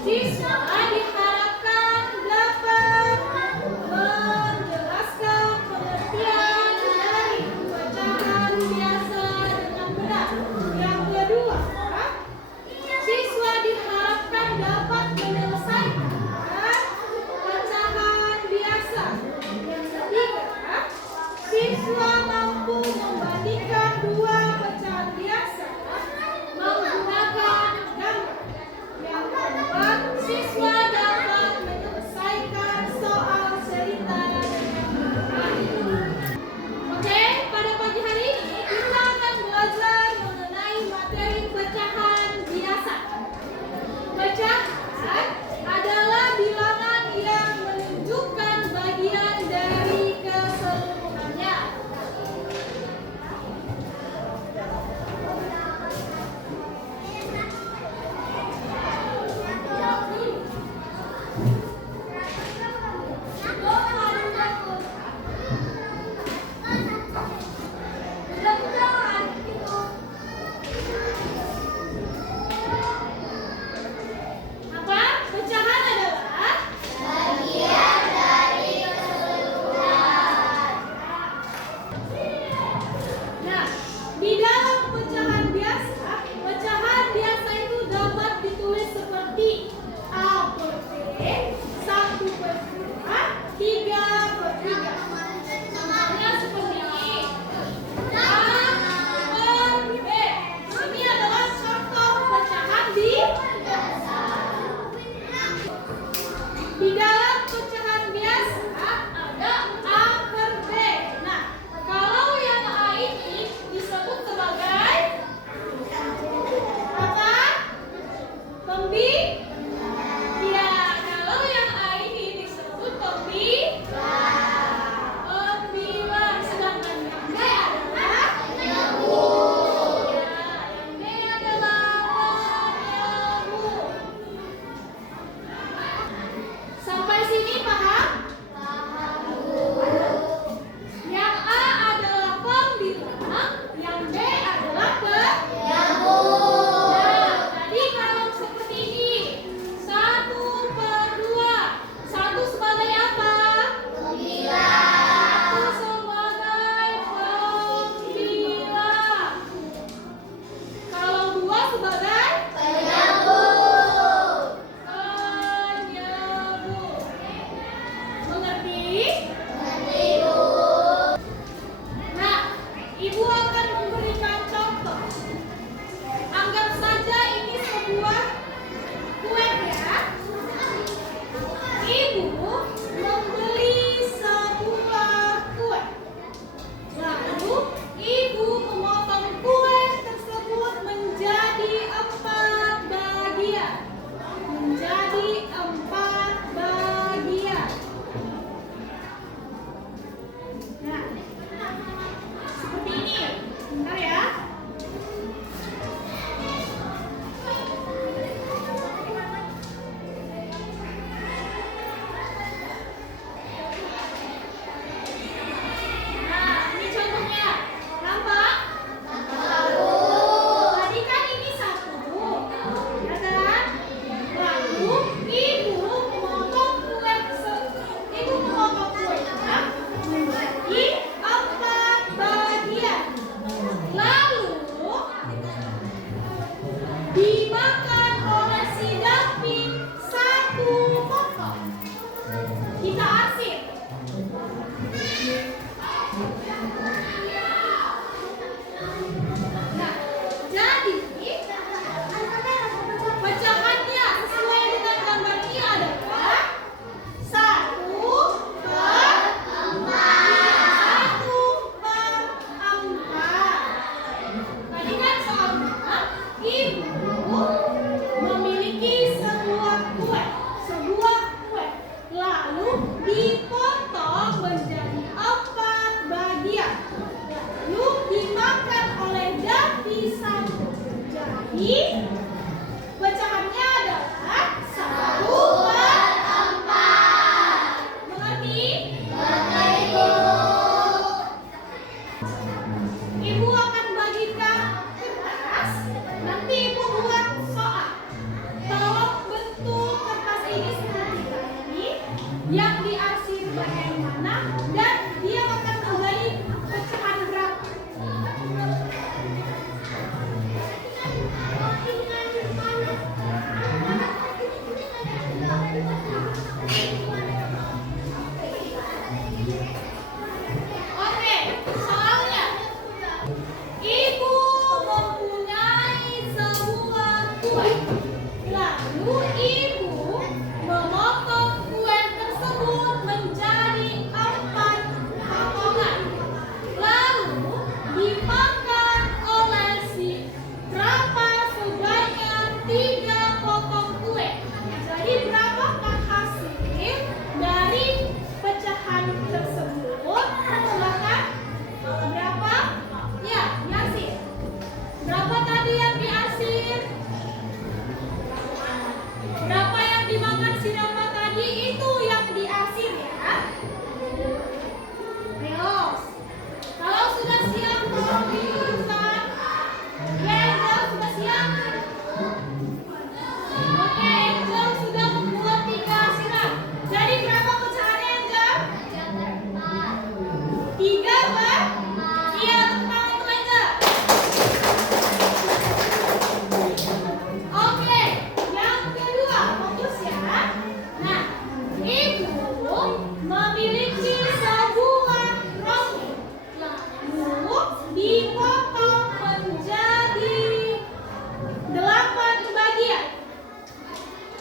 Siswa diharapkan dapat menjelaskan pengertian dari pecahan biasa dengan benar. Yang kedua, siswa diharapkan dapat menyelesaikan pecahan biasa. Yang ketiga, siswa mampu membandingkan dua pecahan biasa menggunakan gambar. Yang keempat, siswa dapat menyelesaikan soal cerita dengan benar. Oke, pada pagi hari ini kita akan belajar mengenai materi pecahan biasa. Pecahan adalah bilangan yang menunjukkan bagian dari keseluruhannya. Apa? Pecahan adalah bagian dari keseluruhan. Nah, di dalam pecahan biasa itu dapat ditulis seperti A per B, 1 per 2, 3 per 3. Contohnya seperti ini. A per B. Ini adalah contoh pecahan biasa. Di dalam pecahan biasa ada A per B. Nah, kalau yang A ini disebut sebagai apa? Pembilang. Ya, kalau yang A ini disebut pembilang. Sedangkan yang B adalah penyebut. Ya, yang B adalah penyebut. Sampai sini paham? Yang A adalah pembilang, yang B adalah penyebut. Nah, tadi kalau seperti ini, 1 per 2. 1 sebagai apa? Pembilang. 1 sebagai pembilang. Kalau 2 sebagai penyebut.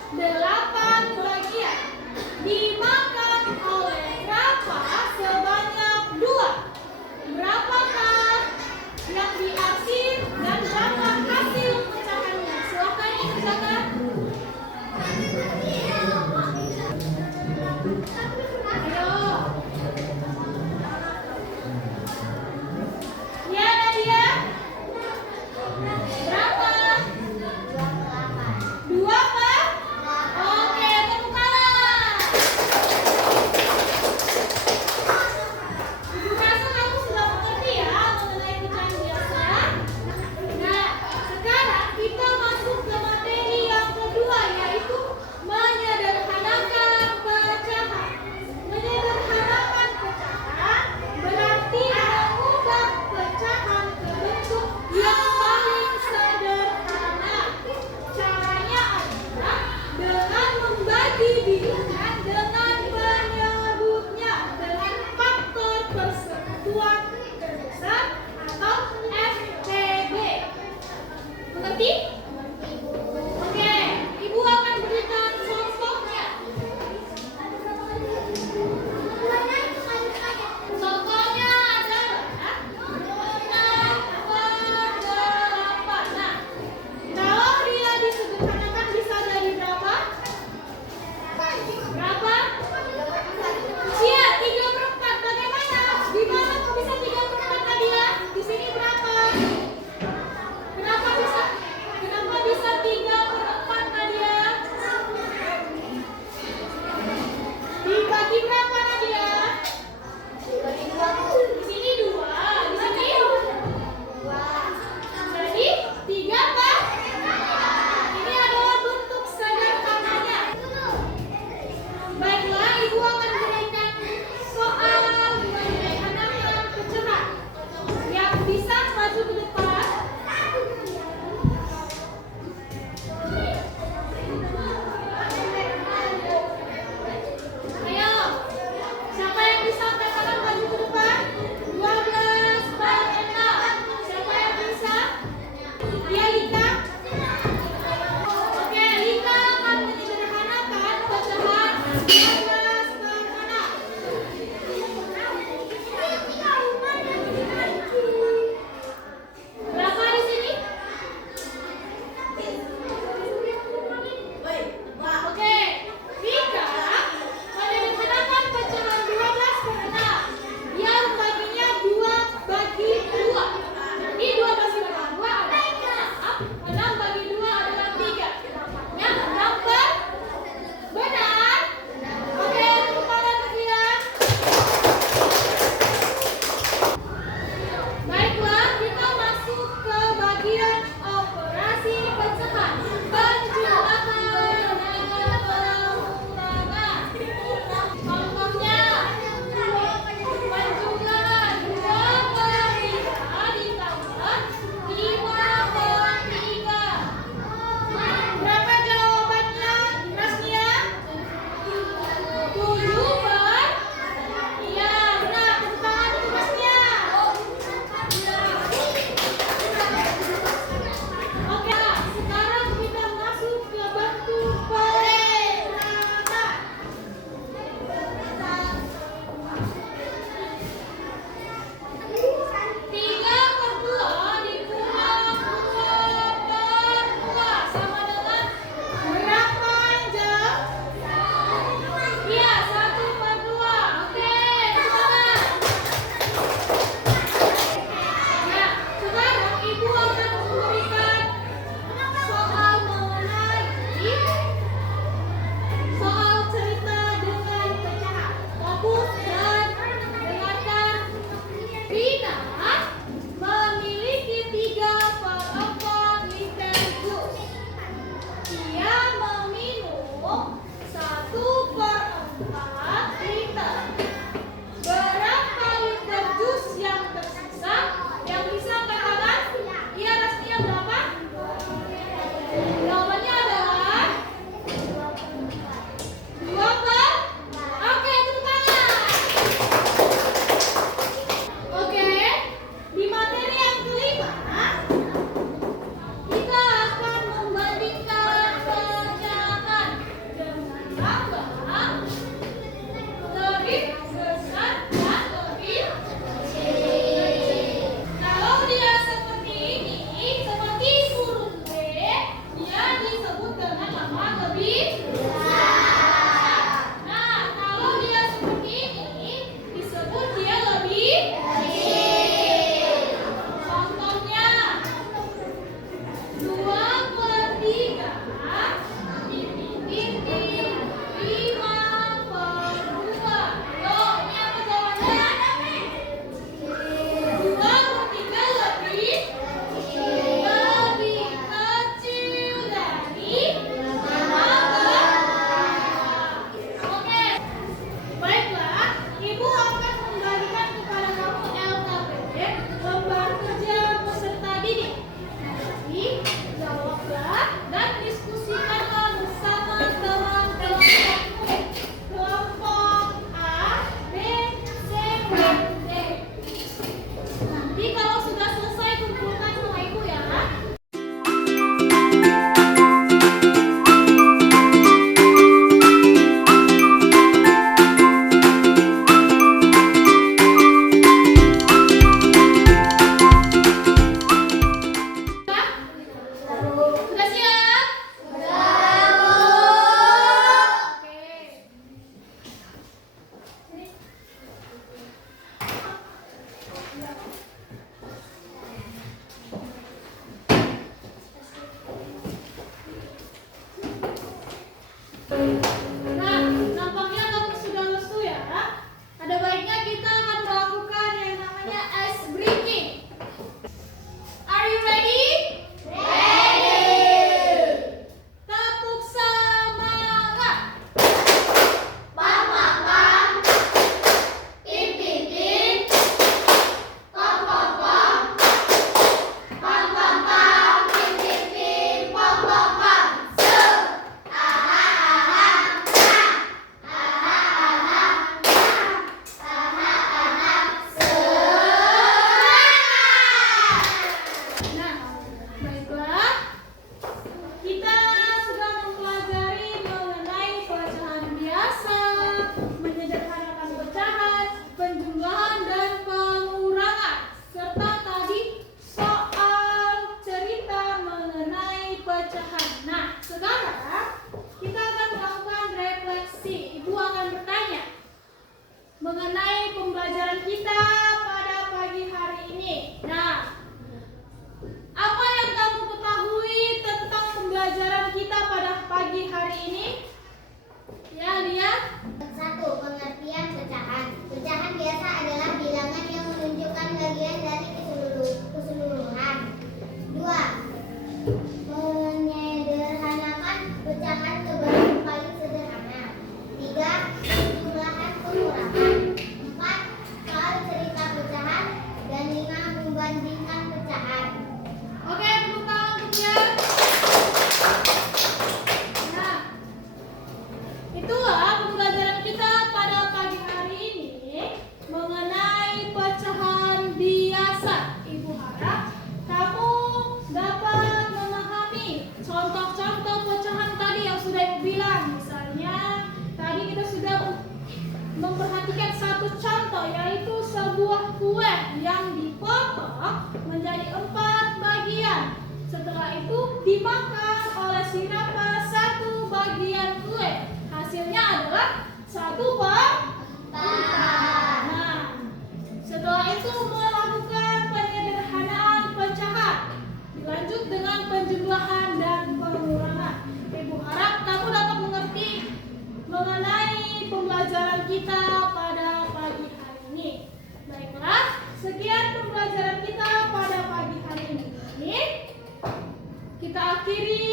8 bagian. Dimakan oleh berapa? Sebanyak 2. Berapakah yang diarsir dan berapa hasil pecahannya? Silakan dikerjakan. Ayo. Ya, Nadia. Berapa? 2 apa? Oke, tepuk tangan. Ibu rasa kamu sudah mengerti ya mengenai pecahan biasa. Nah, sekarang kita masuk ke materi yang kedua, yaitu menyederhanakan pecahan. Menyederhanakan pecahan berarti mengubah pecahan ke bentuk yang paling sederhana. Caranya adalah dengan membagi bilangan dengan menyebutnya dengan faktor persekutuan terbesar atau FPB. Mengerti? Oke, Ibu akan berikan contohnya. Contohnya adalah 6/8. Nah, kalau dia disederhanakan bisa jadi berapa? Berapa? Iya, 3/4. Bagaimana? Gimana kok bisa 3/4 Nadia? Di sini berapa? Kenapa bisa 3/4 Nadia? Dibagi berapa Nadia? Di sini 2, di sini 2. Jadi 3 apa? Ini adalah bentuk sederhananya. Baiklah, Ibu akan berikan soal menyederhanakan pecahan. Yang bisa maju ke depan. Ayo, siapa yang bisa angkat tangan maju ke depan? 12/6. Siapa yang bisa? Iya, Lika. Oke, Lika akan menyederhanakan pecahan 12/6. Berapa di sini? Oke, Lika menyederhanakan pecahan 12/6. Dia membaginya 2/2. Jadi 12/2 adalah 6/2 adalah 3. Yang 6 benar. Itulah pembelajaran kita pada pagi hari ini mengenai pecahan biasa. Ibu harap kamu dapat memahami contoh-contoh pecahan tadi yang sudah Ibu bilang. Misalnya, tadi kita sudah memperhatikan satu contoh, yaitu sebuah kue yang dipotong menjadi 4 bagian. Setelah itu dimakan oleh si Rafa satu bagian kue. Hasilnya adalah 1/4. Nah, setelah itu melakukan penyederhanaan pecahan, dilanjut dengan penjumlahan dan pengurangan. Ibu harap kamu dapat mengerti mengenai pembelajaran kita pada pagi hari ini. Baiklah, sekian pembelajaran kita pada pagi hari ini. Kita akhiri